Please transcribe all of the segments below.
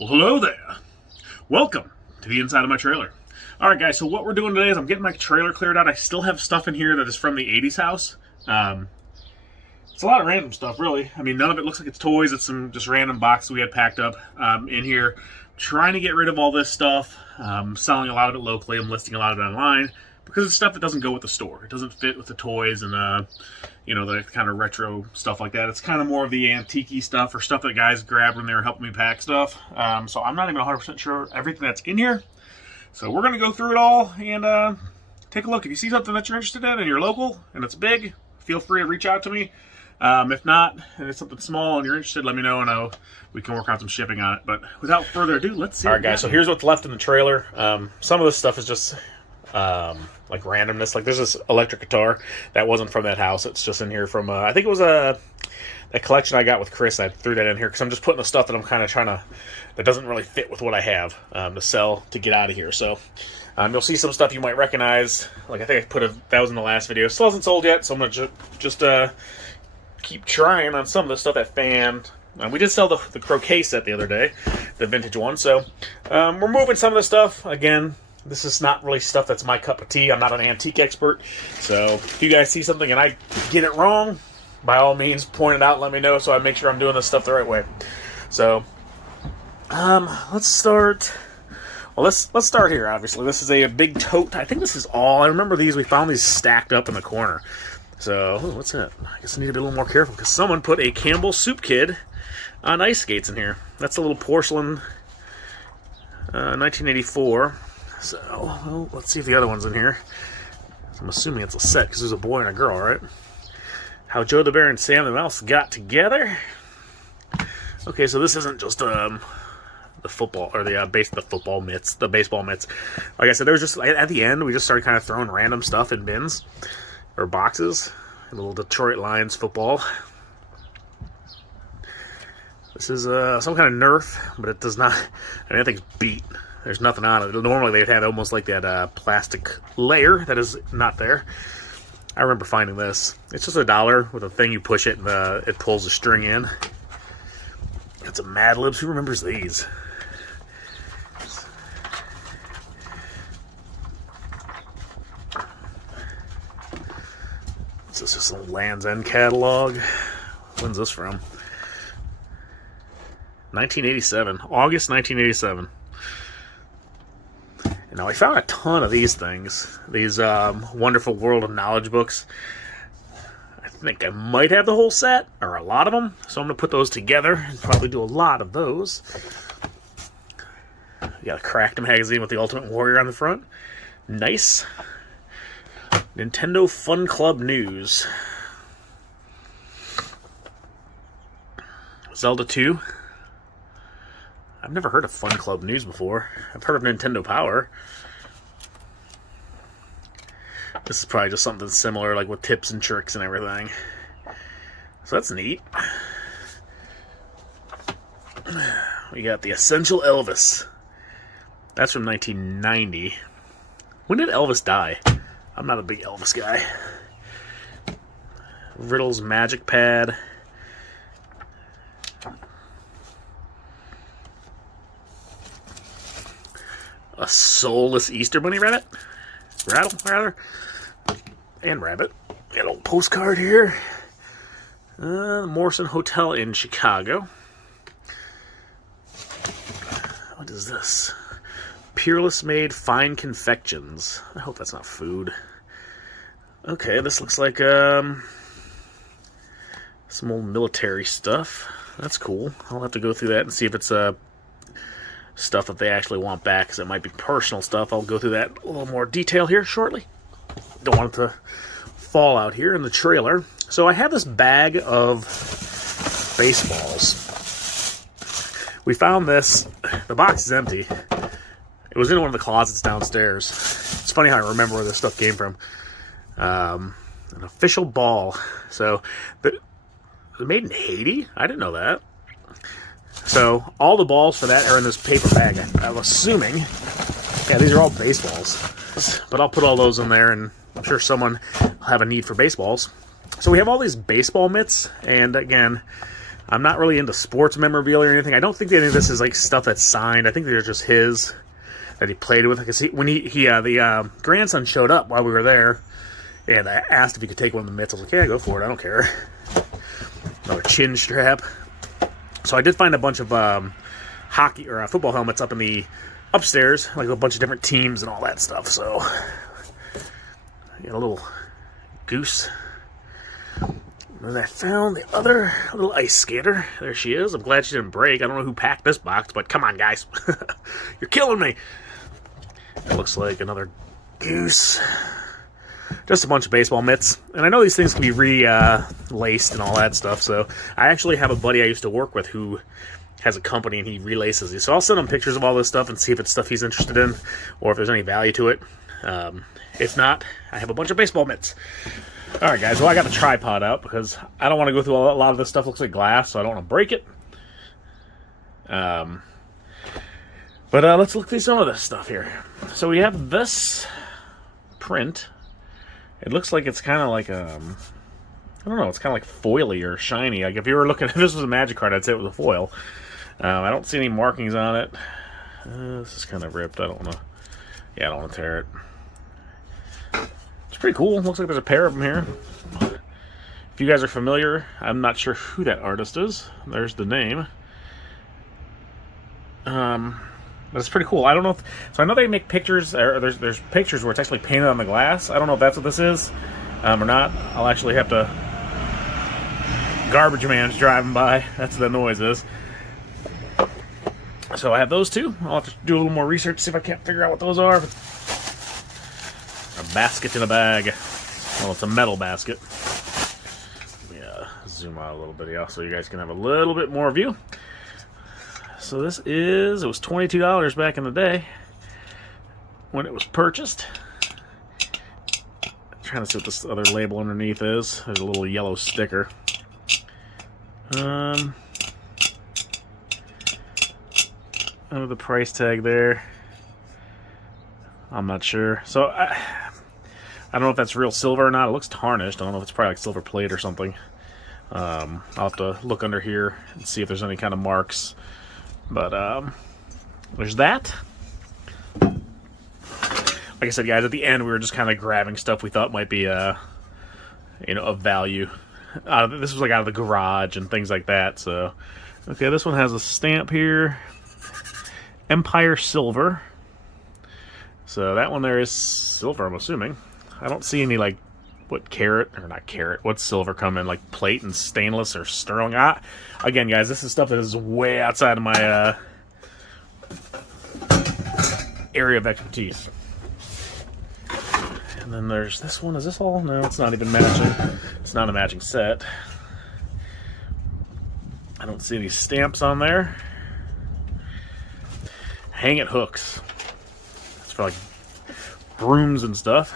Well, hello there. Welcome to the inside of my trailer. Alright guys, so what we're doing today is I'm getting my trailer cleared out. I still have stuff in here that is from the 80s house. It's a lot of random stuff, really. I mean, none of it looks like it's toys. It's some just random boxes we had packed up in here. Trying to get rid of all this stuff. Selling a lot of it locally. I'm listing a lot of it online because it's stuff that doesn't go with the store. It doesn't fit with the toys and you know, the kind of retro stuff like that. It's kind of more of the antique-y stuff or stuff that guys grab when they're helping me pack stuff. So I'm not even 100% sure everything that's in here. So we're going to go through it all and take a look. If you see something that you're interested in and you're local and it's big, feel free to reach out to me. If not, and it's something small and you're interested, let me know and we can work on some shipping on it. But without further ado, let's see. All right, guys, so here's what's left in the trailer. Some of this stuff is just like randomness. Like there's this electric guitar that wasn't from that house. It's just in here from I think it was that collection I got with Chris. I threw that in here because I'm just putting the stuff that I'm kind of trying to, that doesn't really fit with what I have to sell to get out of here. So you'll see some stuff you might recognize. Like I think I put that was in the last video. Still hasn't sold yet, so I'm gonna just keep trying on some of the stuff that fanned. We did sell the croquet set the other day, the vintage one. So we're moving some of the stuff again. This is not really stuff that's my cup of tea. I'm not an antique expert. So if you guys see something and I get it wrong, by all means, point it out and let me know so I make sure I'm doing this stuff the right way. So, let's start. Well, let's start here, obviously. This is a big tote. I think this is all. I remember these. We found these stacked up in the corner. So, what's that? I guess I need to be a little more careful because someone put a Campbell Soup Kid on ice skates in here. That's a little porcelain 1984. So, well, let's see if the other one's in here. I'm assuming it's a set because there's a boy and a girl, right? How Joe the Bear and Sam the Mouse got together. Okay, so this isn't just the football or the football mitts, the baseball mitts. Like I said, there was just at the end we just started kind of throwing random stuff in bins or boxes. A little Detroit Lions football. This is some kind of Nerf, but it does not. I mean, I think it's beat. There's nothing on it. Normally they'd have almost like that plastic layer that is not there. I remember finding this. It's just $1 with a thing you push it and it pulls the string in. Got some Mad Libs. Who remembers these? This is just a Land's End catalog. When's this from? 1987. August 1987. Now, I found a ton of these things, these Wonderful World of Knowledge books. I think I might have the whole set, or a lot of them, so I'm going to put those together and probably do a lot of those. You got a Cracked magazine with the Ultimate Warrior on the front. Nice. Nintendo Fun Club News. Zelda 2. I've never heard of Fun Club News before. I've heard of Nintendo Power. This is probably just something similar, like with tips and tricks and everything. So that's neat. We got the Essential Elvis. That's from 1990. When did Elvis die? I'm not a big Elvis guy. Riddle's Magic Pad. A soulless Easter Bunny rattle, rather, and rabbit. Got a little postcard here. Morrison Hotel in Chicago. What is this? Peerless Made Fine Confections. I hope that's not food. Okay, this looks like some old military stuff. That's cool. I'll have to go through that and see if it's stuff that they actually want back, because it might be personal stuff. I'll go through that a little more detail here shortly. Don't want it to fall out here in the trailer. So I have this bag of baseballs. We found this. The box is empty. It was in one of the closets downstairs. It's funny how I remember where this stuff came from. An official ball. So, but it was made in Haiti? I didn't know that. So, all the balls for that are in this paper bag, I'm assuming. Yeah, these are all baseballs. But I'll put all those in there, and I'm sure someone will have a need for baseballs. So we have all these baseball mitts, and again, I'm not really into sports memorabilia or anything. I don't think any of this is like stuff that's signed. I think they're just his that he played with. Because when the grandson showed up while we were there, and I asked if he could take one of the mitts. I was like, yeah, go for it. I don't care. Another chin strap. So I did find a bunch of hockey or football helmets up in the upstairs, like a bunch of different teams and all that stuff. So got a little goose. And then I found the other little ice skater. There she is. I'm glad she didn't break. I don't know who packed this box, but come on, guys. You're killing me. It looks like another goose. Just a bunch of baseball mitts. And I know these things can be laced and all that stuff. So I actually have a buddy I used to work with who has a company and he relaces these. So I'll send him pictures of all this stuff and see if it's stuff he's interested in or if there's any value to it. If not, I have a bunch of baseball mitts. Alright guys, well I got the tripod out because I don't want to go through a lot of this stuff. Looks like glass, so I don't want to break it. But let's look through some of this stuff here. So we have this print. It looks like it's kind of like I don't know, it's kind of like foily or shiny. Like if you were looking, if this was a magic card, I'd say it was a foil. I don't see any markings on it. This is kind of ripped. I don't want to. Yeah, I don't want to tear it. It's pretty cool. Looks like there's a pair of them here. If you guys are familiar, I'm not sure who that artist is. There's the name. But it's pretty cool. I don't know if, so I know they make pictures, or there's pictures where it's actually painted on the glass. I don't know if that's what this is or not. I'll actually have to. Garbage man's driving by. That's what the noise is. So I have those two. I'll have to do a little more research, see if I can't figure out what those are. A basket in a bag. Well, it's a metal basket. Yeah, zoom out a little bit here so you guys can have a little bit more view. So this is, it was $22 back in the day when it was purchased. I'm trying to see what this other label underneath is. There's a little yellow sticker. Under the price tag there. I'm not sure. So I don't know if that's real silver or not. It looks tarnished. I don't know if it's probably like silver plate or something. I'll have to look under here and see if there's any kind of marks. But there's that. Like I said, guys, at the end we were just kind of grabbing stuff we thought might be of value. This was like out of the garage and things like that. So okay, this one has a stamp here. Empire Silver. So that one there is silver, I'm assuming. I don't see any, like, what carat, or not carat, what silver come in, like plate and stainless or sterling. Again, guys, this is stuff that is way outside of my area of expertise. And then there's this one. Is this all? No, it's not even matching. It's not a matching set. I don't see any stamps on there. Hang it hooks. It's for like brooms and stuff.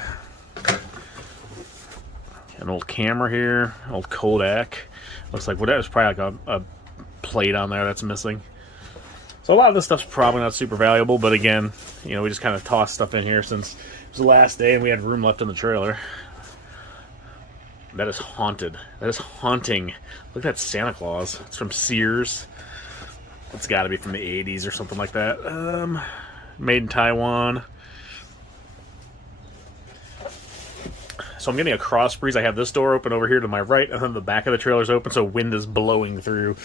An old camera here, old Kodak. Looks like there's probably like a plate on there that's missing. So a lot of this stuff's probably not super valuable, but again, we just kind of tossed stuff in here since it was the last day and we had room left in the trailer. That is haunted. That is haunting. Look at that Santa Claus. It's from Sears. It's got to be from the 80s or something like that. Made in Taiwan. So I'm getting a cross breeze. I have this door open over here to my right, and then the back of the trailer's open, so wind is blowing through.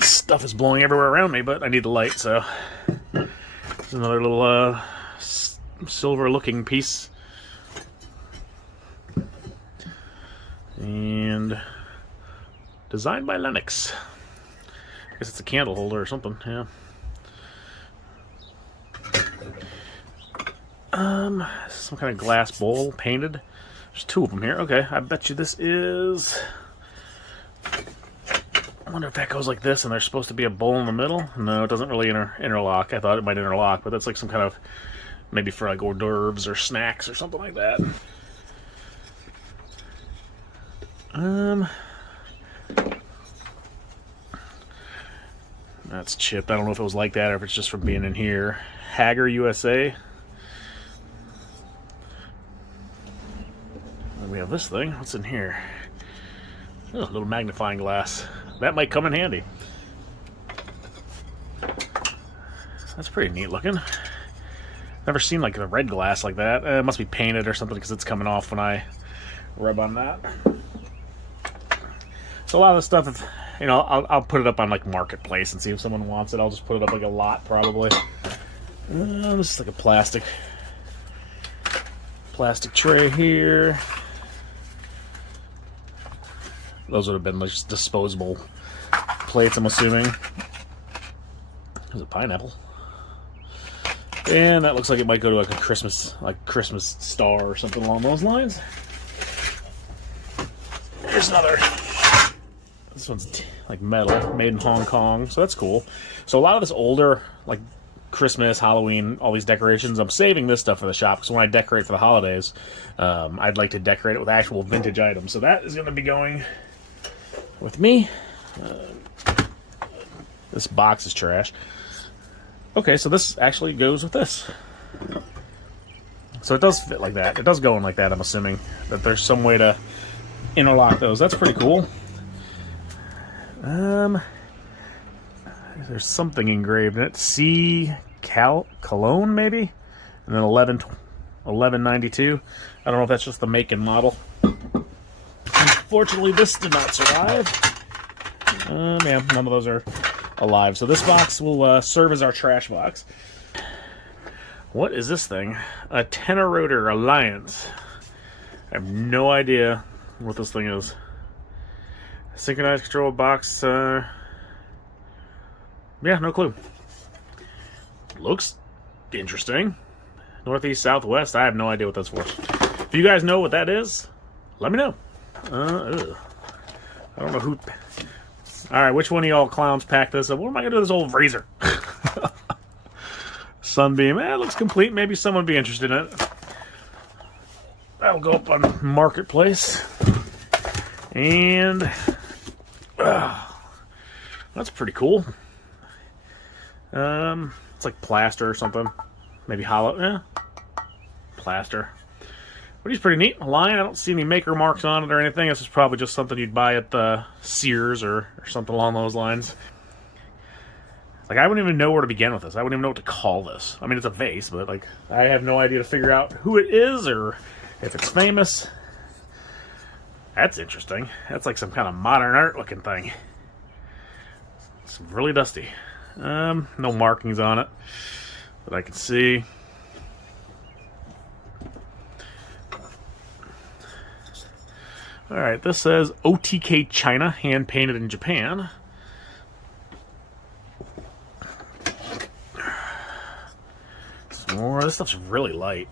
Stuff is blowing everywhere around me, but I need the light, so there's another little silver-looking piece. And designed by Lennox. I guess it's a candle holder or something, yeah. Some kind of glass bowl painted. There's two of them here. Okay, I bet you this is... I wonder if that goes like this and there's supposed to be a bowl in the middle. No, it doesn't really interlock. I thought it might interlock, but that's like some kind of... maybe for like hors d'oeuvres or snacks or something like that. That's chipped. I don't know if it was like that or if it's just from being in here. Hager USA. And we have this thing. What's in here? Oh, a little magnifying glass. that might come in handy. That's pretty neat looking. Never seen like the red glass like that. It must be painted or something because it's coming off when I rub on that. So a lot of the stuff, if, you know, I'll put it up on like Marketplace and see if someone wants it. I'll just put it up like a lot probably. This is like a plastic tray here. Those would have been like just disposable plates, I'm assuming. There's a pineapple. And that looks like it might go to like a Christmas star or something along those lines. Here's another. This one's like metal, made in Hong Kong, so that's cool. So a lot of this older, like Christmas, Halloween, all these decorations, I'm saving this stuff for the shop because when I decorate for the holidays, I'd like to decorate it with actual vintage items. So that is going to be going with me. This box is trash. Okay, so this actually goes with this. So it does fit like that. It does go in like that, I'm assuming. That there's some way to interlock those. That's pretty cool. There's something engraved in it. C. Cologne, maybe? And then 1192. I don't know if that's just the make and model. Unfortunately, this did not survive. Yeah, none of those are alive. So this box will serve as our trash box. What is this thing? A Tenorotor Alliance. I have no idea what this thing is. Synchronized control box. Yeah, no clue. Looks interesting. Northeast, southwest. I have no idea what that's for. If you guys know what that is, let me know. I don't know who. Alright, which one of y'all clowns packed this up? What am I going to do with this old razor? Sunbeam. It looks complete. Maybe someone would be interested in it. That'll go up on Marketplace. And that's pretty cool. It's like plaster or something. Maybe hollow. Yeah. Plaster. But he's pretty neat. A line. I don't see any maker marks on it or anything. This is probably just something you'd buy at the Sears or something along those lines. Like, I wouldn't even know where to begin with this. I wouldn't even know what to call this. I mean, it's a vase, but, like, I have no idea to figure out who it is or if it's famous. That's interesting. That's like some kind of modern art looking thing. It's really dusty. No markings on it that I can see. Alright, this says OTK China, hand painted in Japan. Some more. This stuff's really light.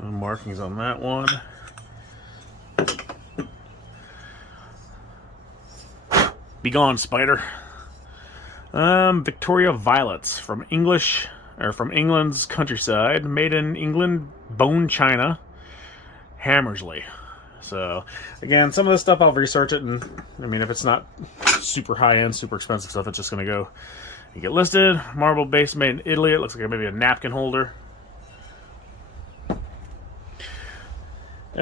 No markings on that one. Begone, spider. Victoria Violets from England's countryside, made in England, bone china, Hammersley. So again, some of this stuff I'll research it, and I mean, if it's not super high end, super expensive stuff, it's just gonna go and get listed. Marble base, made in Italy. It looks like maybe a napkin holder. I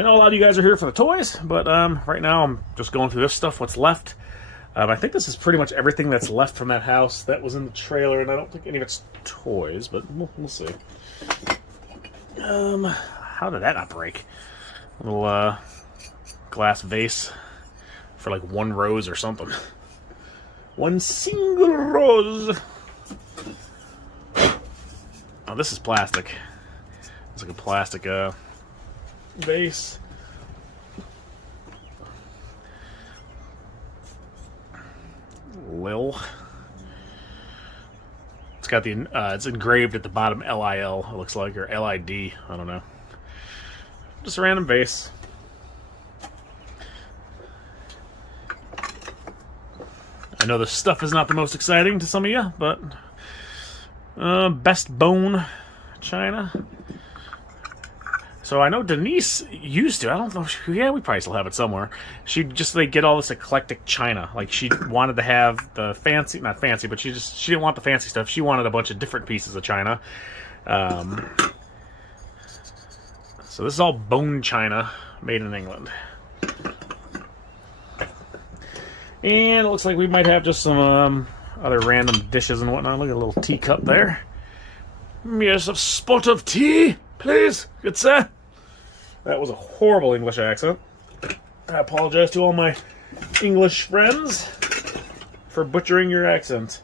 know a lot of you guys are here for the toys, but right now I'm just going through this stuff, what's left. I think this is pretty much everything that's left from that house that was in the trailer, and I don't think any of it's toys, but we'll see. How did that not break? A little glass vase for like one rose or something. One single rose. Oh, this is plastic. It's like a plastic vase. Lil. It's got the it's engraved at the bottom LIL, it looks like, or LID, I don't know. Just a random vase. I know this stuff is not the most exciting to some of you, but best bone china. So I know Denise used to, I don't know, yeah, we probably still have it somewhere. She'd just like get all this eclectic china. Like she wanted to have the fancy, not fancy, but she didn't want the fancy stuff. She wanted a bunch of different pieces of china. So this is all bone china made in England. And it looks like we might have just some other random dishes and whatnot. Look at a little teacup there. Yes, a spot of tea, please, good sir. That was a horrible English accent. I apologize to all my English friends for butchering your accent.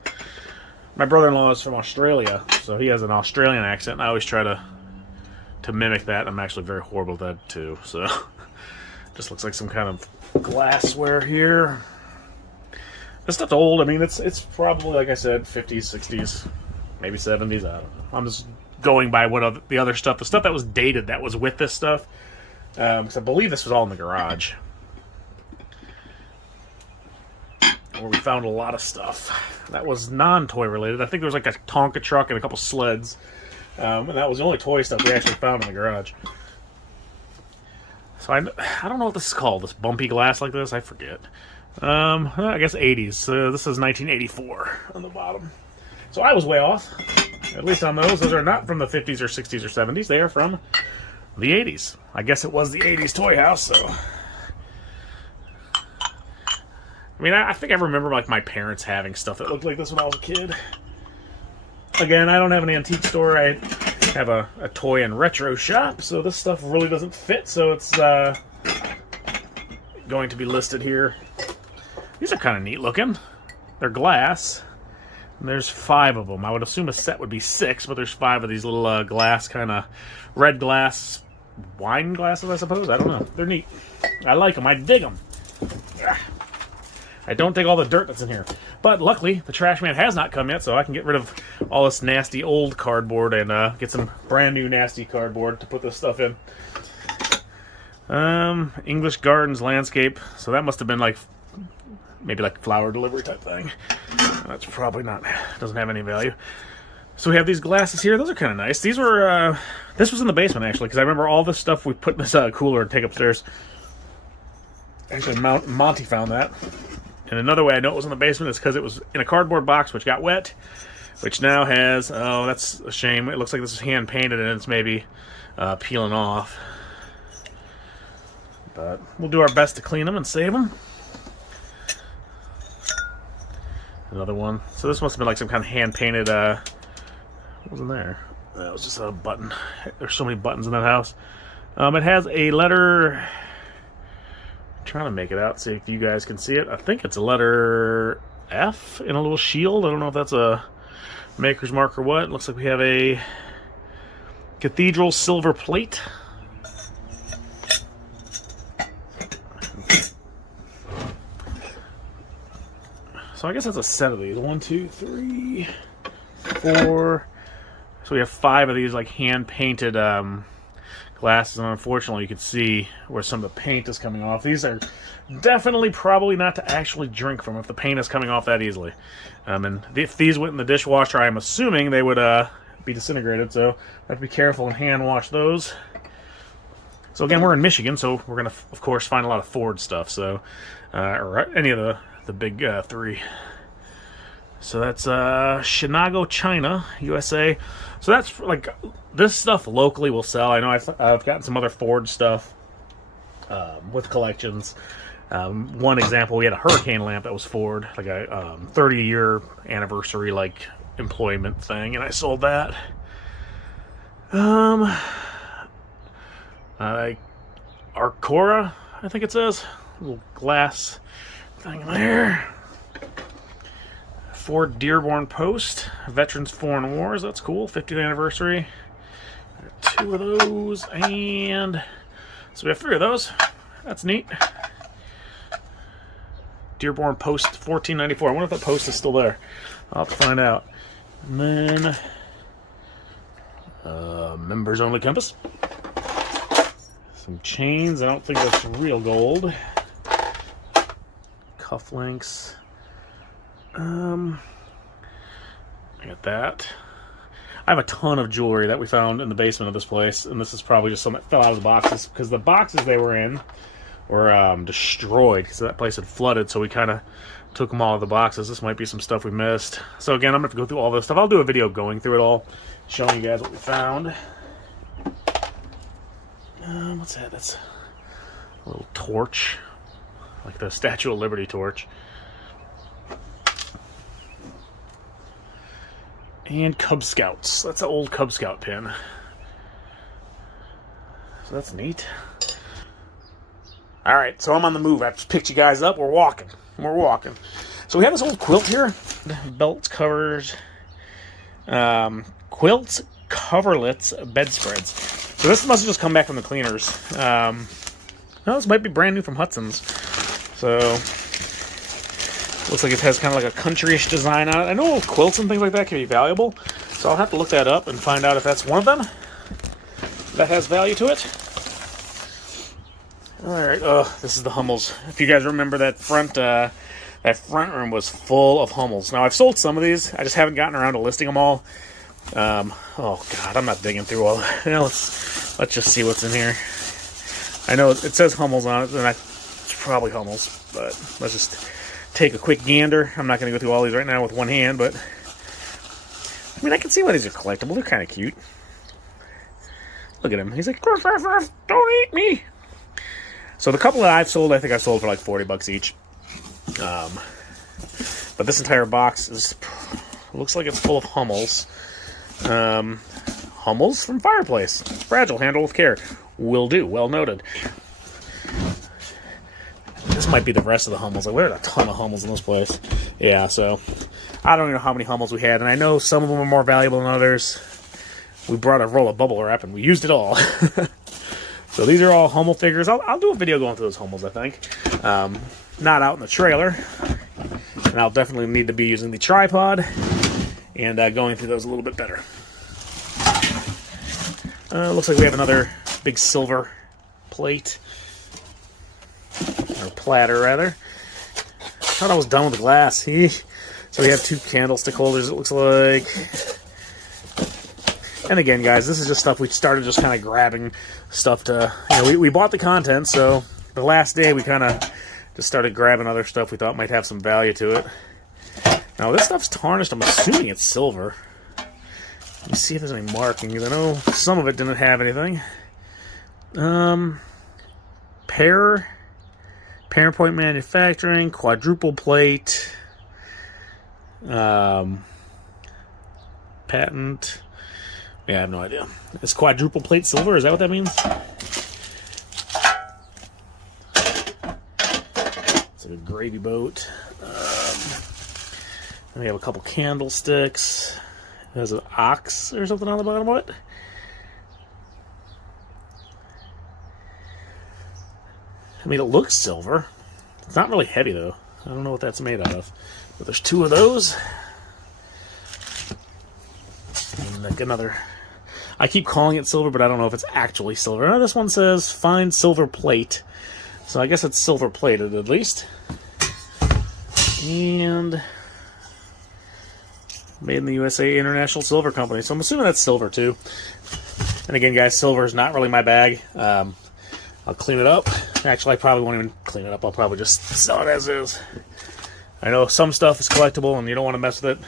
My brother-in-law is from Australia, so he has an Australian accent, and I always try to mimic that. I'm actually very horrible at that, too, so... Just looks like some kind of glassware here. This stuff's old. I mean, it's probably, like I said, 50s, 60s, maybe 70s. I don't know. I'm just going by what the other stuff, the stuff that was dated that was with this stuff. Because I believe this was all in the garage. Where we found a lot of stuff that was non-toy related. I think there was like a Tonka truck and a couple sleds. And that was the only toy stuff we actually found in the garage. So I don't know what this is called. This bumpy glass like this? I forget. I guess 80s. So this is 1984 on the bottom. So I was way off. At least on those. Those are not from the 50s or 60s or 70s. They are from the 80s. I guess it was the 80s toy house, so... I mean, I think I remember like my parents having stuff that looked like this when I was a kid. Again, I don't have an antique store. I have a toy and retro shop, so this stuff really doesn't fit, so it's going to be listed here. These are kind of neat looking. They're glass. And there's 5 of them. I would assume a set would be 6, but there's 5 of these little glass, kind of red glass, wine glasses, I suppose. I don't know. They're neat. I like them. I dig them. I don't dig all the dirt that's in here. But luckily, the trash man has not come yet, so I can get rid of all this nasty old cardboard and get some brand new nasty cardboard to put this stuff in. English Gardens landscape. So that must have been like, maybe like flower delivery type thing. That's probably not, doesn't have any value. So we have these glasses here. Those are kind of nice. These were, this was in the basement actually, because I remember all this stuff we put in this cooler to take upstairs. Actually, Monty found that. And another way I know it was in the basement is because it was in a cardboard box which got wet, which now has, oh, that's a shame. It looks like this is hand painted and it's maybe peeling off. But we'll do our best to clean them and save them. Another one. So this must have been like some kind of hand painted, what was in there? That was just a button. There's so many buttons in that house. It has a letter... Trying to make it out, see if you guys can see it. I think it's a letter F in a little shield. I don't know if that's a maker's mark or what. It looks like we have a Cathedral silver plate. So I guess that's a set of these. 1, 2, 3, 4. So we have 5 of these like hand painted glasses, and unfortunately you can see where some of the paint is coming off. These are definitely probably not to actually drink from if the paint is coming off that easily. And if these went in the dishwasher, I'm assuming they would be disintegrated, so I have to be careful and hand wash those. So again, we're in Michigan, so we're going to, of course, find a lot of Ford stuff, so or any of the big 3. So that's Shinago, China, USA. So that's like, this stuff locally will sell. I know I've gotten some other Ford stuff with collections. One example, we had a hurricane lamp that was Ford, like a 30-year anniversary like employment thing, and I sold that. Arcora, I think it says. Little glass thing there. Ford Dearborn Post, Veterans Foreign Wars, that's cool, 50th anniversary. 2 of those, and so we have 3 of those. That's neat. Dearborn Post 1494. I wonder if that post is still there. I'll have to find out. And then members only compass. Some chains. I don't think that's real gold. Cufflinks. I got that. I have a ton of jewelry that we found in the basement of this place, and this is probably just something that fell out of the boxes, because the boxes they were in were destroyed, because that place had flooded, so we kind of took them all out of the boxes. This might be some stuff we missed. So again, I'm going to have to go through all this stuff. I'll do a video going through it all, showing you guys what we found. What's that? That's a little torch, like the Statue of Liberty torch. And Cub Scouts. That's an old Cub Scout pin. So that's neat. Alright, so I'm on the move. I just picked you guys up. We're walking. So we have this old quilt here. Belts, covers, quilts, coverlets, bedspreads. So this must have just come back from the cleaners. No, this might be brand new from Hudson's. So, looks like it has kind of like a countryish design on it. I know quilts and things like that can be valuable, so I'll have to look that up and find out if that's one of them that has value to it. Alright, this is the Hummels. If you guys remember that front room was full of Hummels. Now, I've sold some of these. I just haven't gotten around to listing them all. Oh, God, I'm not digging through all that. Let's just see what's in here. I know it says Hummels on it, and it's probably Hummels, but let's just take a quick gander. I'm not going to go through all these right now with one hand, but I mean, I can see why these are collectible. They're kind of cute. Look at him. He's like, ruff, ruff, ruff, don't eat me. So the couple that I've sold, I think I've sold for like 40 bucks each. But this entire box looks like it's full of Hummels. Hummels from Fireplace. Fragile, handle with care. Will do. Well noted. This might be the rest of the Hummels. Like, we had a ton of Hummels in this place. Yeah, so I don't even know how many Hummels we had, and I know some of them are more valuable than others. We brought a roll of bubble wrap, and we used it all. So these are all Hummel figures. I'll do a video going through those Hummels, I think. Not out in the trailer. And I'll definitely need to be using the tripod and going through those a little bit better. Looks like we have another big silver plate. Or platter, rather. I thought I was done with the glass. So we have 2 candlestick holders, it looks like. And again, guys, this is just stuff we started just kind of grabbing stuff to... we bought the content, so the last day we kind of just started grabbing other stuff we thought might have some value to it. Now, this stuff's tarnished. I'm assuming it's silver. Let me see if there's any markings. I know some of it didn't have anything. Parent Point Manufacturing, quadruple plate, patent. Yeah, I have no idea. It's quadruple plate silver. Is that what that means? It's like a gravy boat. And we have a couple candlesticks. There's an ox or something on the bottom of it. I mean, it looks silver. It's not really heavy, though. I don't know what that's made out of. But there's 2 of those. And like another... I keep calling it silver, but I don't know if it's actually silver. Now, this one says fine silver plate. So I guess it's silver plated, at least. And... made in the USA International Silver Company. So I'm assuming that's silver, too. And again, guys, silver is not really my bag. I'll clean it up. Actually, I probably won't even clean it up. I'll probably just sell it as is. I know some stuff is collectible and you don't want to mess with it.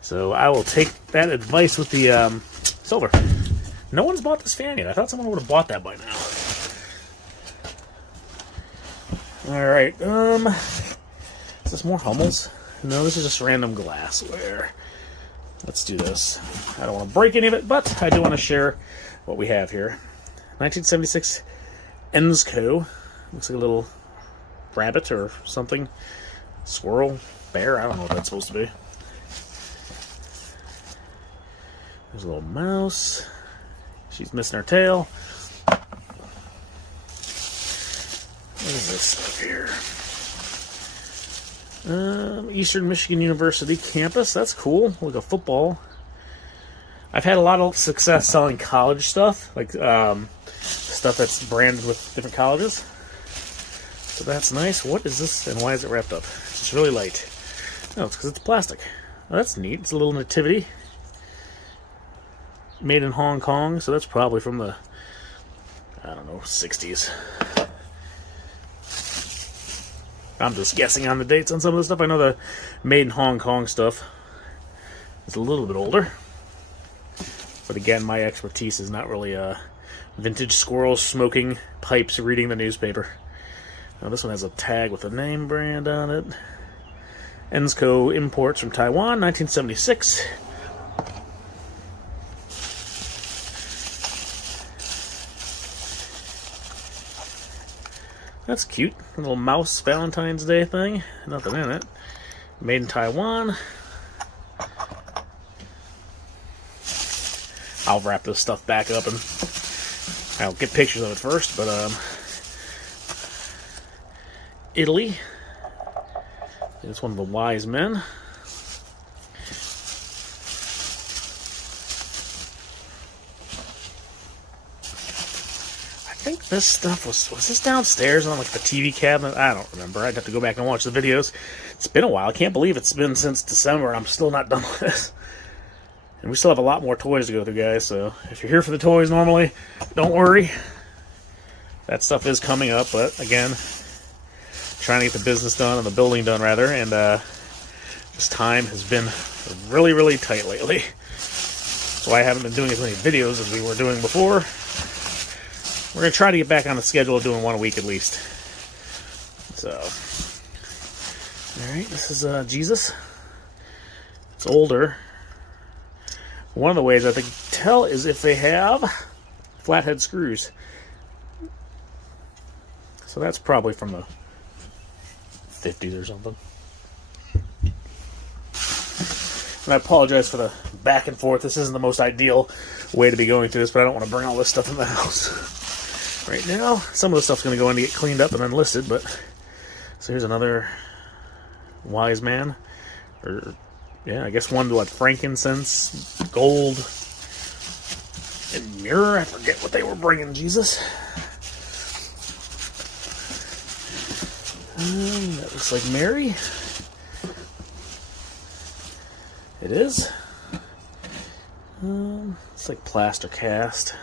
So I will take that advice with the silver. No one's bought this fan yet. I thought someone would have bought that by now. Alright, is this more Hummels? No, this is just random glassware. Let's do this. I don't want to break any of it, but I do want to share what we have here. 1976 Ensco. Looks like a little rabbit or something. Squirrel, bear, I don't know what that's supposed to be. There's a little mouse. She's missing her tail. What is this stuff here? Eastern Michigan University campus. That's cool. Like a football. I've had a lot of success selling college stuff, like stuff that's branded with different colleges. So that's nice. What is this, and why is it wrapped up? It's just really light. Oh, it's because it's plastic. Oh, that's neat. It's a little nativity. Made in Hong Kong, so that's probably from the, I don't know, 60s. I'm just guessing on the dates on some of the stuff. I know the made in Hong Kong stuff is a little bit older. But again, my expertise is not really vintage squirrels smoking pipes reading the newspaper. Now this one has a tag with a name brand on it. Ensco imports from Taiwan, 1976. That's cute. A little mouse Valentine's Day thing. Nothing in it. Made in Taiwan. I'll wrap this stuff back up and I'll get pictures of it first, but Italy. It's one of the wise men. I think this stuff was this downstairs on like the TV cabinet? I don't remember. I'd have to go back and watch the videos. It's been a while. I can't believe it's been since December and I'm still not done with this. And we still have a lot more toys to go through, guys, so if you're here for the toys normally, don't worry. That stuff is coming up, but again, trying to get the business done, and the building done, rather, and this time has been really, really tight lately. So I haven't been doing as many videos as we were doing before. We're going to try to get back on the schedule of doing one a week at least. So, alright, this is Jesus. It's older. One of the ways I think to tell is if they have flathead screws. So that's probably from the 50s or something. And I apologize for the back and forth. This isn't the most ideal way to be going through this, but I don't want to bring all this stuff in the house right now. Some of the stuff's going to go in to get cleaned up and then listed, but so here's another wise man. Or yeah, I guess one to what, frankincense, gold, and myrrh. I forget what they were bringing Jesus. That looks like Mary. It is. It's like plaster cast.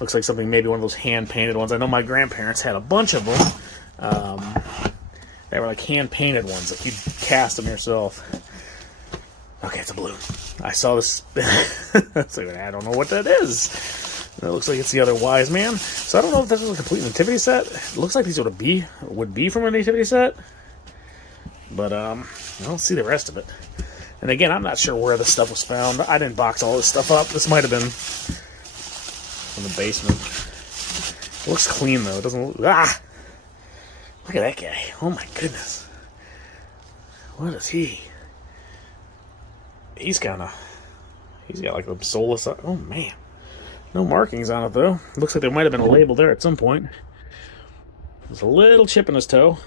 Looks like something, maybe one of those hand-painted ones. I know my grandparents had a bunch of them. They were like hand-painted ones, like you'd cast them yourself. Okay, it's a balloon. I saw this. It's like, I don't know what that is. And it looks like it's the other wise man. So I don't know if this is a complete nativity set. It looks like these would be from a nativity set. But I don't see the rest of it. And again, I'm not sure where this stuff was found. I didn't box all this stuff up. This might have been from the basement. It looks clean though. It doesn't look. Ah! Look at that guy. Oh my goodness. What is he? He's got like a soulless. Oh man. No markings on it though. Looks like there might have been a label there at some point. There's a little chip in his toe.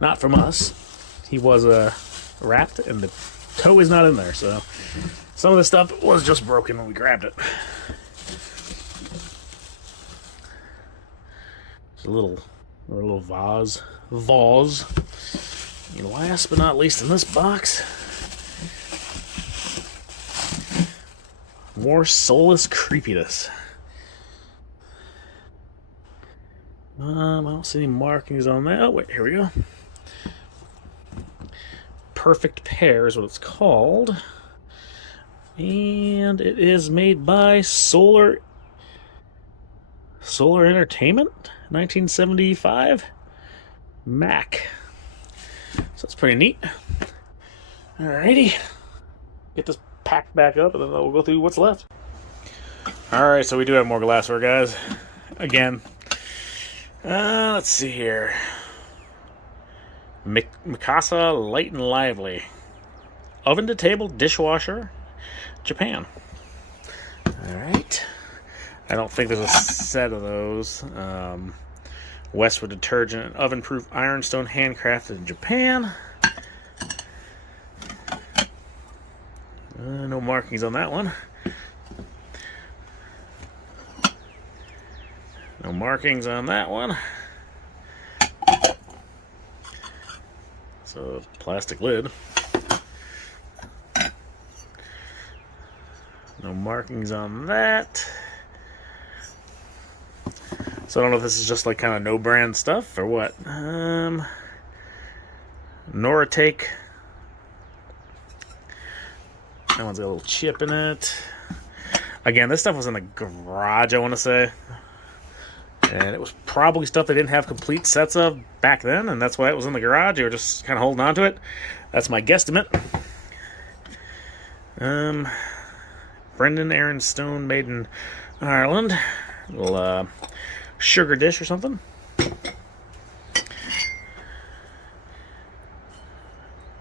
Not from us. He was wrapped and the toe is not in there, so some of the stuff was just broken when we grabbed it. It's a little vase. And last but not least in this box, more soulless creepiness. I don't see any markings on that. Oh, wait, here we go. Perfect Pair is what it's called. And it is made by Solar Entertainment, 1975. Mac. So that's pretty neat. Alrighty. Get this packed back up and then we'll go through what's left. Alright, so we do have more glassware, guys. Again. Let's see here. Mikasa Light and Lively. Oven to table dishwasher. Japan. Alright. I don't think there's a set of those. Westwood detergent, oven-proof ironstone, handcrafted in Japan. No markings on that one. No markings on that one. So, plastic lid. No markings on that. So I don't know if this is just like kind of no brand stuff or what. Noratake. That one's got a little chip in it. Again, this stuff was in the garage, I want to say. And it was probably stuff they didn't have complete sets of back then, and that's why it was in the garage. They were just kind of holding on to it. That's my guesstimate. Brendan Aaron Stone, made in Ireland. A little sugar dish or something.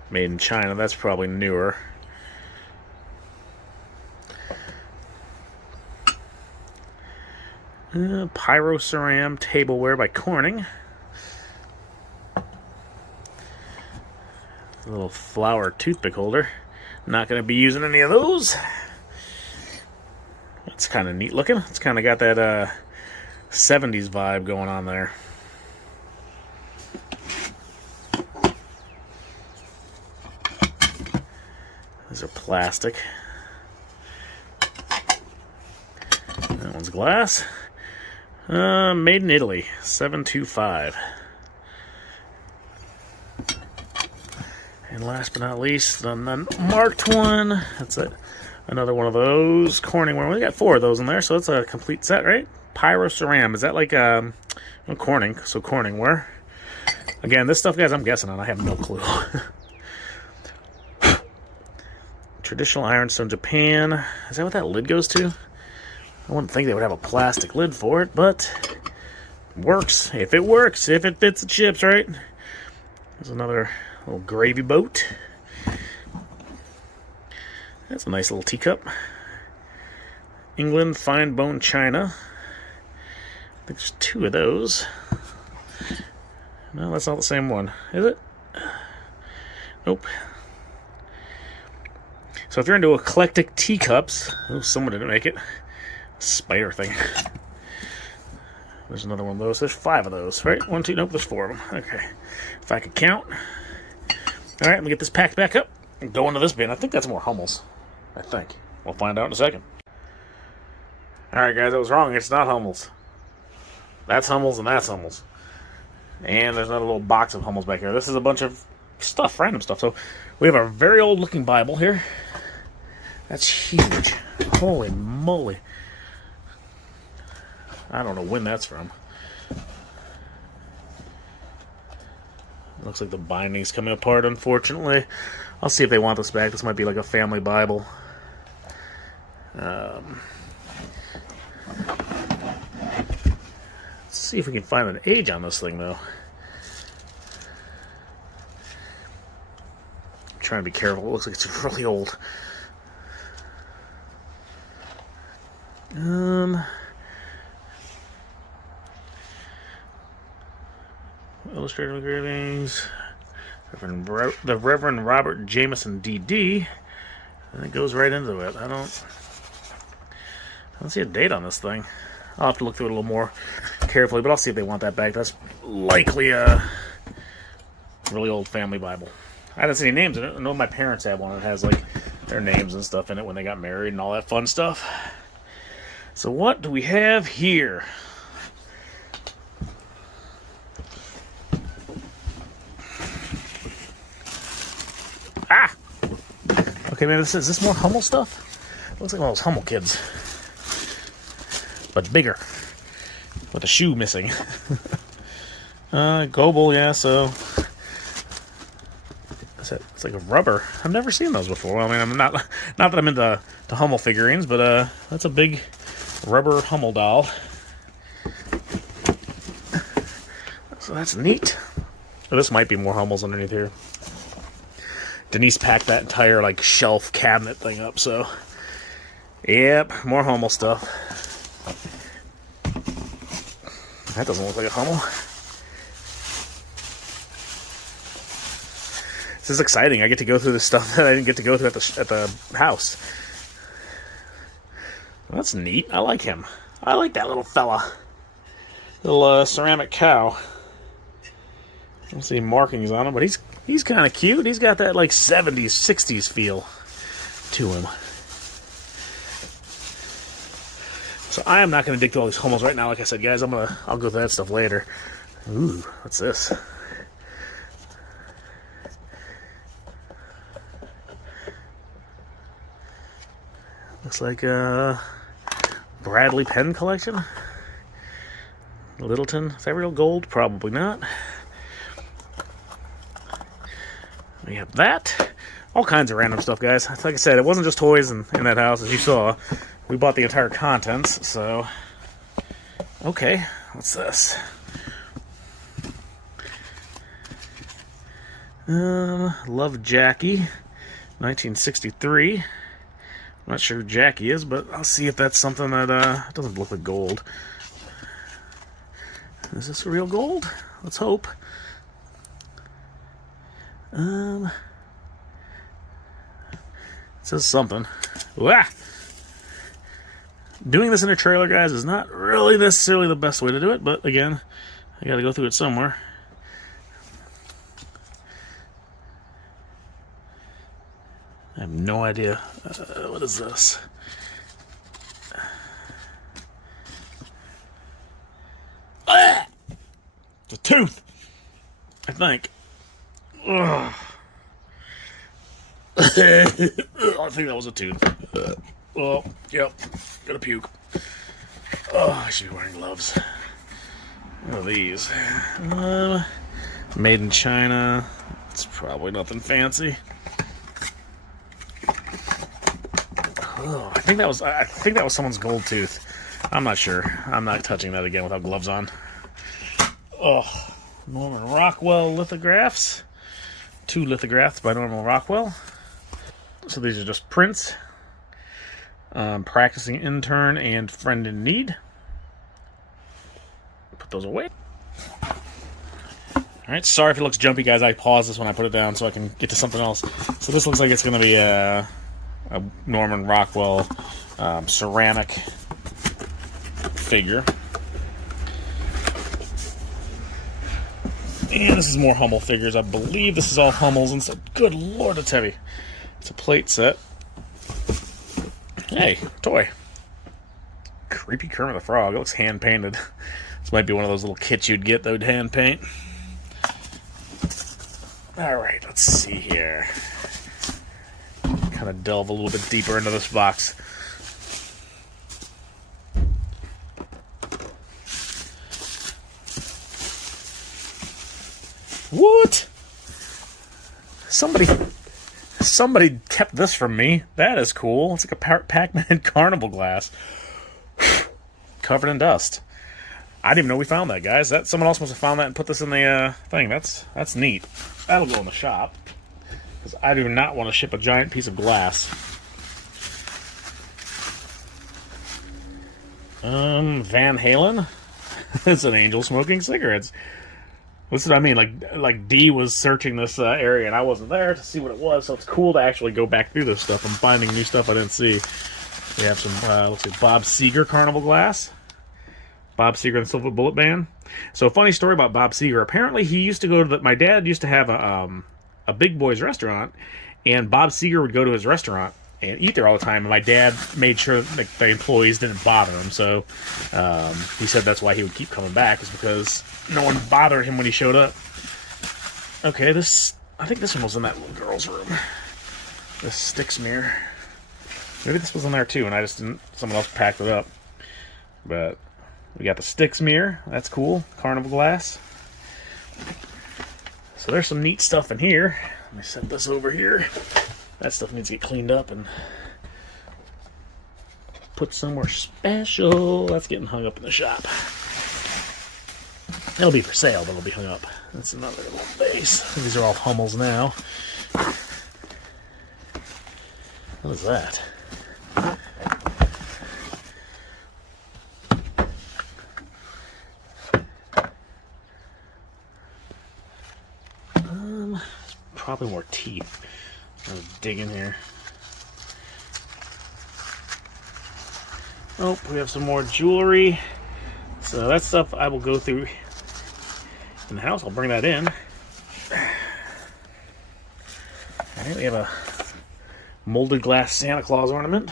Made in China. That's probably newer. Pyroceram tableware by Corning. A little flower toothpick holder. Not going to be using any of those. It's kind of neat looking. It's kind of got that 70s vibe going on there. These are plastic. That one's glass. Made in Italy, 725. And last but not least, the marked one. That's another one of those Corning. We got 4 of those in there, so it's a complete set, right? Pyroceram. Is that like Corning? So Corningware. Again, this stuff, guys, I'm guessing on. I have no clue. Traditional ironstone, Japan. Is that what that lid goes to? I wouldn't think they would have a plastic lid for it, but it works. If it works, if it fits the chips, right? There's another little gravy boat. That's a nice little teacup. England fine bone china. I think there's 2 of those. No, that's not the same one, is it? Nope. So if you're into eclectic teacups, oh, someone didn't make it. Spider thing. There's another one of those. There's 5 of those, right? 1, 2, nope, there's 4 of them. Okay. If I could count. Alright, let me get this packed back up and go into this bin. I think that's more Hummels. I think. We'll find out in a second. Alright, guys, I was wrong. It's not Hummels. That's Hummels and that's Hummels. And there's another little box of Hummels back here. This is a bunch of stuff, random stuff. So we have a very old looking Bible here. That's huge. Holy moly. I don't know when that's from. Looks like the binding's coming apart, unfortunately. I'll see if they want this back. This might be like a family Bible. Let's see if we can find an age on this thing, though. I'm trying to be careful. It looks like it's really old. Illustrated engravings. The Reverend Robert Jameson D.D. And it goes right into it. I don't see a date on this thing. I'll have to look through it a little more carefully, but I'll see if they want that back. That's likely a really old family Bible. I didn't see any names in it. I know my parents had one that has like their names and stuff in it when they got married and all that fun stuff. So what do we have here? Ah! Okay, man, is this more Hummel stuff? Looks like one of those Hummel kids. But bigger. With a shoe missing. Goebel, yeah, so... It's like a rubber. I've never seen those before. Well, I mean, I'm not that I'm into Hummel figurines, but that's a big rubber Hummel doll. So that's neat. Oh, this might be more Hummels underneath here. Denise packed that entire like shelf cabinet thing up, so yep, more Hummel stuff. That doesn't look like a Hummel. This is exciting. I get to go through the stuff that I didn't get to go through at the house. Well, that's neat. I like him. I like that little fella. Little ceramic cow. I don't see markings on him, but he's kind of cute. He's got that like 70s, 60s feel to him. So I am not going to dig through all these Hummels right now. Like I said, guys, I'll go through that stuff later. Ooh, what's this? Looks like a Bradley Penn collection. Littleton. Is that real gold? Probably not. We have that. All kinds of random stuff, guys. Like I said, it wasn't just toys in that house, as you saw. We bought the entire contents, so... Okay, what's this? Love Jackie, 1963. I'm not sure who Jackie is, but I'll see if that's something that doesn't look like gold. Is this real gold? Let's hope. It says something. Wah! Doing this in a trailer, guys, is not really necessarily the best way to do it, but again, I gotta go through it somewhere. I have no idea. What is this? Ah! It's a tooth, I think. Ugh. I think that was a tooth. Oh, yep. Gonna puke. Oh, I should be wearing gloves. What are these? Made in China. It's probably nothing fancy. Oh, I think that was someone's gold tooth. I'm not sure. I'm not touching that again without gloves on. Oh, Norman Rockwell lithographs. 2 lithographs by Norman Rockwell. So these are just prints. Practicing intern and friend in need. Put those away. Alright, sorry if it looks jumpy, guys. I paused this when I put it down so I can get to something else. So this looks like it's going to be a Norman Rockwell ceramic figure. And this is more Hummel figures. I believe this is all Hummels. And so, good lord, it's heavy. It's a plate set. Hey, toy. Creepy Kermit the Frog. It looks hand-painted. This might be one of those little kits you'd get that would hand-paint. Alright, let's see here. Kind of delve a little bit deeper into this box. What? Somebody kept this from me. That is cool. It's like a Pac-Man Carnival glass. Covered in dust. I didn't even know we found that, guys. Someone else must have found that and put this in the thing. That's neat. That'll go in the shop. Because I do not want to ship a giant piece of glass. Van Halen? It's an angel smoking cigarettes. What's what I mean? Like Dee was searching this area and I wasn't there to see what it was, so it's cool to actually go back through this stuff. I'm finding new stuff I didn't see. We have some, looks like Bob Seger Carnival glass. Bob Seger and the Silver Bullet Band. So, funny story about Bob Seger. Apparently, he used to go to my dad used to have a Big Boys restaurant, and Bob Seger would go to his restaurant and eat there all the time. And my dad made sure that the employees didn't bother him. So, he said that's why he would keep coming back, is because no one bothered him when he showed up. Okay, I think this one was in that little girl's room. This Styx mirror. Maybe this was in there too, and I just didn't. Someone else packed it up. But we got the Styx mirror. That's cool. Carnival glass. So there's some neat stuff in here. Let me set this over here. That stuff needs to get cleaned up and put somewhere special. That's getting hung up in the shop. It'll be for sale, but it'll be hung up. That's another little vase. These are all Hummels now. What is that? Probably more teeth. I was digging here. Oh, we have some more jewelry. So that stuff I will go through in the house. I'll bring that in. Alright, we have a molded glass Santa Claus ornament.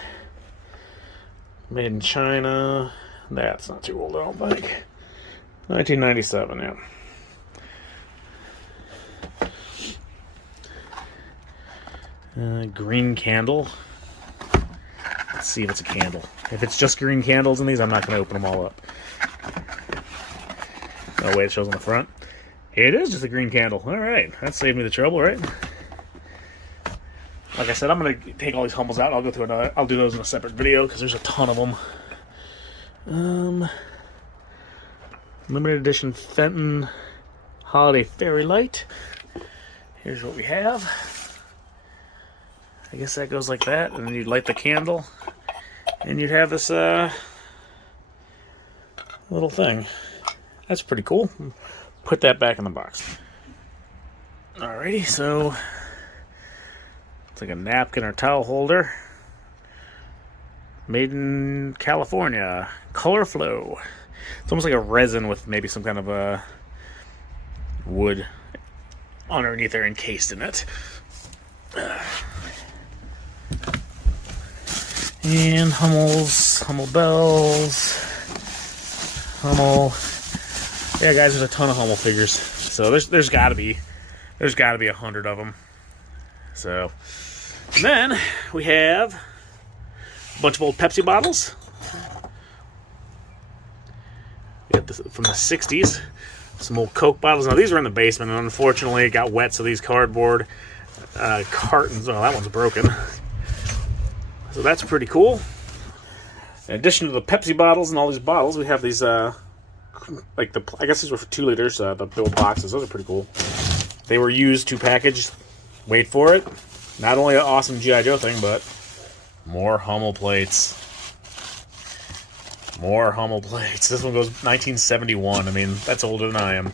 Made in China. That's not too old, I don't think. 1997, yeah. Green candle. Let's see if it's a candle. If it's just green candles in these, I'm not going to open them all up. No way it shows on the front. It is just a green candle. All right, that saved me the trouble, right? Like I said, I'm gonna take all these Hummels out. I'll go through another. I'll do those in a separate video because there's a ton of them. Limited edition Fenton Holiday Fairy Light. Here's what we have. I guess that goes like that, and then you'd light the candle, and you'd have this little thing. That's pretty cool. Put that back in the box. Alrighty, so it's like a napkin or towel holder. Made in California. Color Flow. It's almost like a resin with maybe some kind of a wood underneath there encased in it. And Hummel Bells. Hummel. Yeah, guys, there's a ton of Hummel figures. So there's got to be 100 of them. So, and then we have a bunch of old Pepsi bottles. We got this from the 60s. Some old Coke bottles. Now, these were in the basement, and unfortunately, it got wet, so these cardboard cartons. Oh, that one's broken. So that's pretty cool. In addition to the Pepsi bottles and all these bottles, we have these, I guess these were for 2 liters, the old boxes. Those are pretty cool. They were used to package, wait for it, not only an awesome G.I. Joe thing, but more Hummel plates. More Hummel plates. This one goes 1971. I mean, that's older than I am.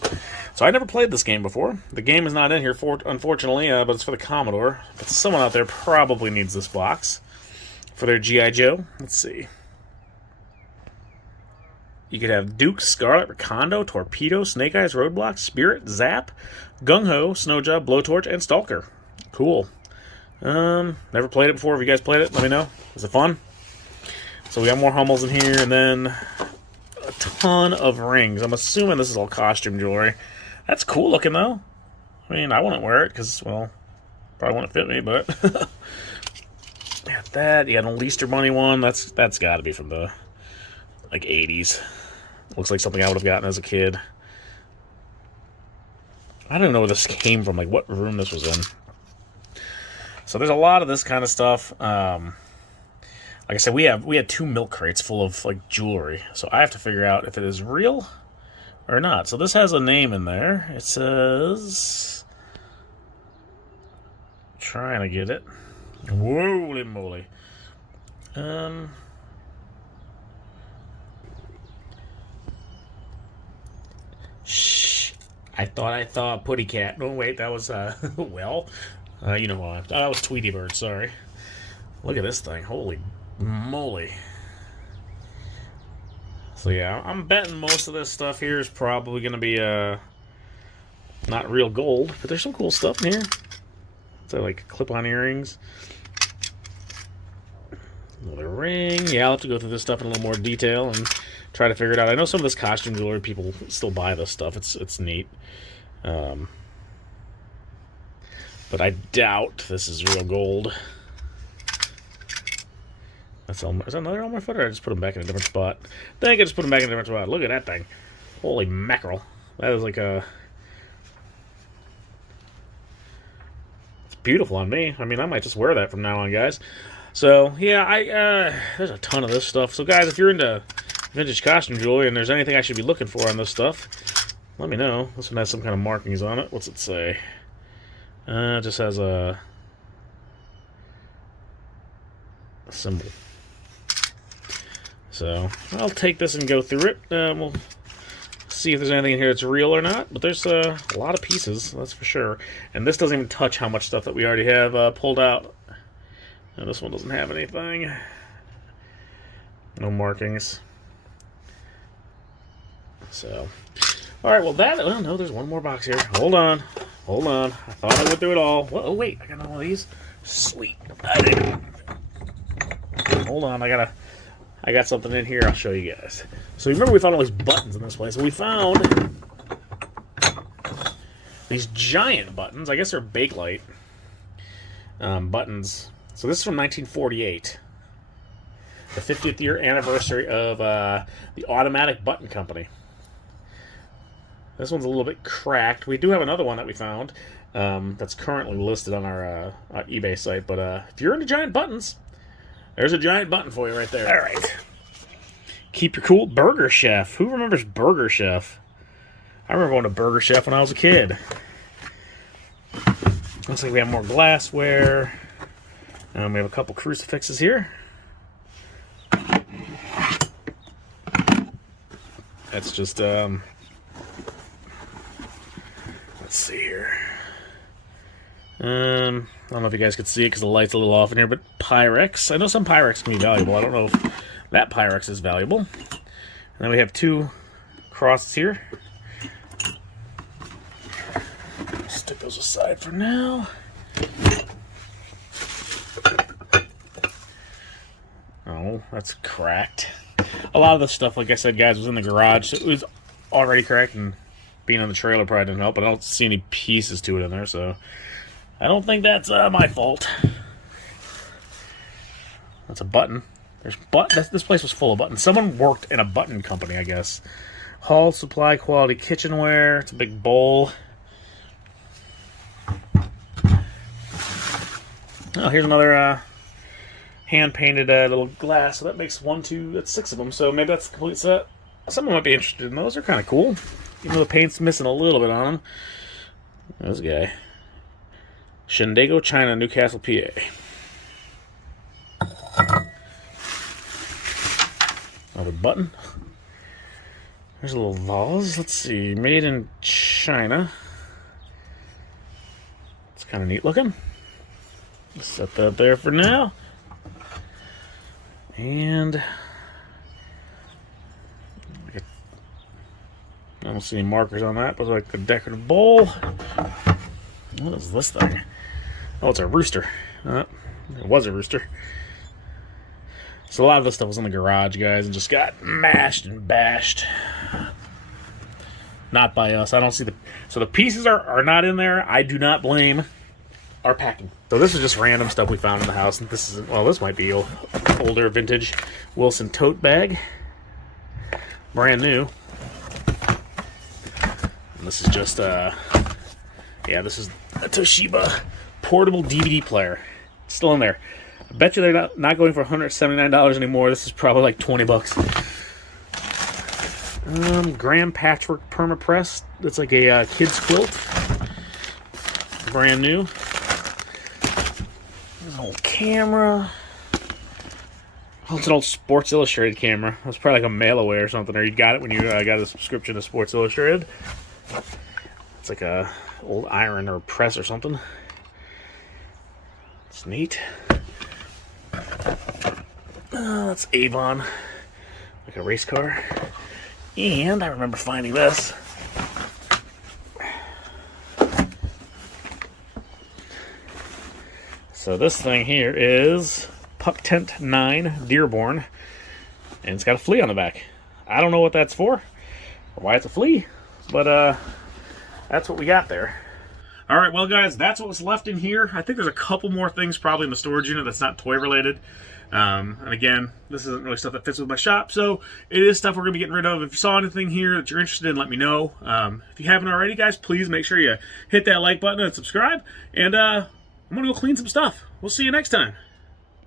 So I never played this game before. The game is not in here, unfortunately, but it's for the Commodore. But someone out there probably needs this box for their G.I. Joe. Let's see. You could have Duke, Scarlet, Recondo, Torpedo, Snake Eyes, Roadblock, Spirit, Zap, Gung-Ho, Snowjob, Blowtorch, and Stalker. Cool. Never played it before. If you guys played it, let me know. Was it fun? So we got more Hummels in here, and then a ton of rings. I'm assuming this is all costume jewelry. That's cool looking, though. I mean, I wouldn't wear it because, well, probably wouldn't fit me, but you got that. You got an Easter Bunny one. That's got to be from the like 80s. Looks like something I would have gotten as a kid. I don't even know where this came from, like what room this was in. So there's a lot of this kind of stuff. Like I said, we had 2 milk crates full of like jewelry. So I have to figure out if it is real or not. So this has a name in there. It says, trying to get it. Holy moly. Shh. I thought Putty Cat. No, wait, that was, well, you know what? That was Tweety Bird, sorry. Look at this thing. Holy moly. So, yeah, I'm betting most of this stuff here is probably going to be, not real gold, but there's some cool stuff in here. So, like, clip-on earrings. Another ring. Yeah, I'll have to go through this stuff in a little more detail and try to figure it out. I know some of this costume jewelry, people still buy this stuff. It's neat. But I doubt this is real gold. Is that another Elmer Fudd, or I just put them back in a different spot? I think I just put them back in a different spot. Look at that thing. Holy mackerel. That is like a... It's beautiful on me. I mean, I might just wear that from now on, guys. So, yeah, there's a ton of this stuff. So, guys, if you're into vintage costume jewelry and there's anything I should be looking for on this stuff, let me know. This one has some kind of markings on it. What's it say? It just has a symbol. So, I'll take this and go through it. We'll see if there's anything in here that's real or not. But there's a lot of pieces, that's for sure. And this doesn't even touch how much stuff that we already have pulled out. And this one doesn't have anything. No markings. So, alright, well that... Oh, no, there's one more box here. Hold on. Hold on. I thought I went through it all. Whoa, oh, wait. I got all of these. Sweet. I did. Hold on. I got something in here I'll show you guys. So remember we found all these buttons in this place. And we found these giant buttons. I guess they're Bakelite buttons. So this is from 1948. The 50th year anniversary of the Automatic Button Company. This one's a little bit cracked. We do have another one that we found that's currently listed on our eBay site. But if you're into giant buttons, there's a giant button for you right there. All right. Keep your cool. Burger Chef. Who remembers Burger Chef? I remember going to Burger Chef when I was a kid. Looks like we have more glassware. We have a couple crucifixes here. That's just, let's see here. I don't know if you guys could see it because the light's a little off in here, but Pyrex. I know some Pyrex can be valuable. I don't know if that Pyrex is valuable. And then we have two crosses here. Stick those aside for now. Oh, that's cracked. A lot of this stuff, like I said, guys, was in the garage. So it was already cracked, and being on the trailer probably didn't help, but I don't see any pieces to it in there, so I don't think that's my fault. That's a button. This place was full of buttons. Someone worked in a button company, I guess. Hall Supply Quality Kitchenware. It's a big bowl. Oh, here's another hand-painted little glass. So that makes 1, 2, that's 6 of them. So maybe that's a complete set. Someone might be interested in those. They're kind of cool. Even though the paint's missing a little bit on them. This guy. Shendago, China, Newcastle, PA. Another button. There's a little vase. Let's see. Made in China. It's kind of neat looking. Set that there for now. And I don't see any markers on that, but like a decorative bowl. What is this thing? Oh, it's a rooster. It was a rooster. So a lot of this stuff was in the garage, guys, and just got mashed and bashed. Not by us. I don't see the... So the pieces are not in there. I do not blame our packing. So this is just random stuff we found in the house. And this is... Well, this might be older vintage Wilson tote bag. Brand new. And this is just... yeah, this is a Toshiba portable DVD player. It's still in there. I bet you they're not going for $179 anymore. This is probably like 20 bucks. Graham Patchwork Permapress. It's like a kid's quilt. Brand new. There's an old camera. Oh, it's an old Sports Illustrated camera. It's probably like a mail away or something, or you got it when you got a subscription to Sports Illustrated. It's like a old iron or press or something. It's neat. That's Avon, like a race car. And I remember finding this. So this thing here is Puck Tent 9 Dearborn, and it's got a flea on the back. I don't know what that's for, or why it's a flea, but that's what we got there. All right, well, guys, that's what was left in here. I think there's a couple more things probably in the storage unit that's not toy-related. And again, this isn't really stuff that fits with my shop, so it is stuff we're going to be getting rid of. If you saw anything here that you're interested in, let me know. If you haven't already, guys, please make sure you hit that like button and subscribe. And I'm going to go clean some stuff. We'll see you next time.